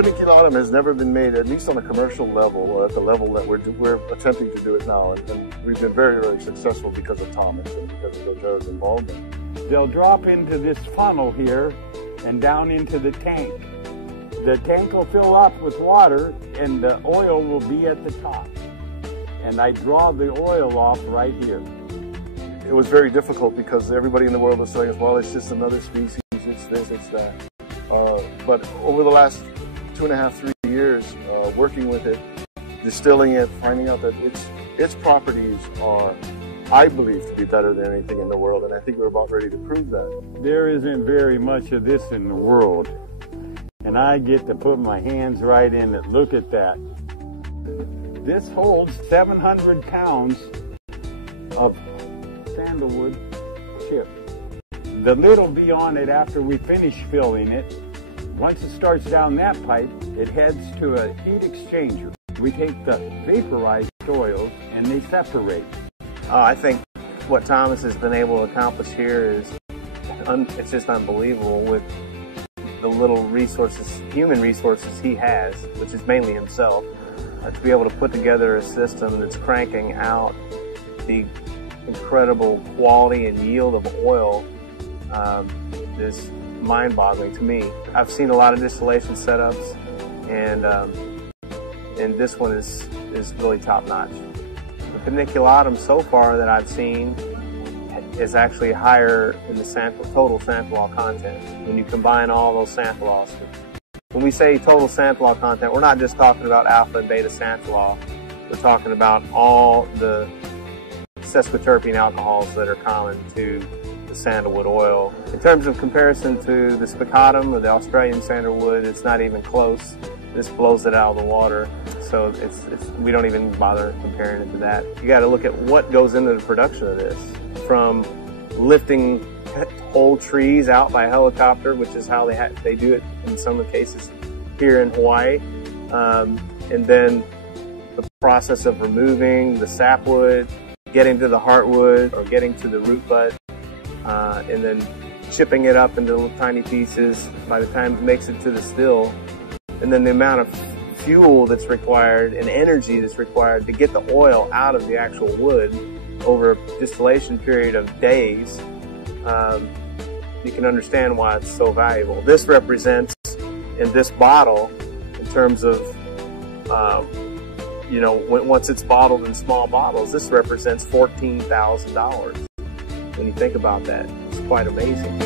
paniculatum has never been made, at least on a commercial level, or at the level that we're attempting to do it now. And we've been very, very successful because of Thomas and because of Rogero's involvement. They'll drop into this funnel here and down into the tank. The tank will fill up with water and the oil will be at the top. And I draw the oil off right here. It was very difficult because everybody in the world was saying, well, it's just another species, it's this, it's that. But over the last 2.5, 3 years, working with it, distilling it, finding out that its properties are, I believe, to be better than anything in the world, and I think we're about ready to prove that. There isn't very much of this in the world, and I get to put my hands right in it. Look at that. This holds 700 pounds of sandalwood chip. The lid will be on it after we finish filling it. Once it starts down that pipe, it heads to a heat exchanger. We take the vaporized oils and they separate. I think what Thomas has been able to accomplish here is, it's just unbelievable with the little resources, human resources he has, which is mainly himself, to be able to put together a system that's cranking out the incredible quality and yield of oil is mind-boggling to me. I've seen a lot of distillation setups, and this one is really top-notch. The paniculatum so far that I've seen is actually higher in the total xanthol content when you combine all those xanthols. When we say total xanthol content, we're not just talking about alpha and beta xanthol. We're talking about all the sesquiterpene alcohols that are common to the sandalwood oil. In terms of comparison to the spicatum or the Australian sandalwood, it's not even close. This blows it out of the water, so we don't even bother comparing it to that. You got to look at what goes into the production of this, from lifting whole trees out by helicopter, which is how they do it in some of the cases here in Hawaii, and then the process of removing the sapwood, getting to the heartwood or getting to the root bud, and then chipping it up into little tiny pieces by the time it makes it to the still, and then the amount of fuel that's required and energy that's required to get the oil out of the actual wood over a distillation period of days. You can understand why it's so valuable. This represents, in this bottle, in terms of once it's bottled in small bottles, this represents $14,000. When you think about that, it's quite amazing.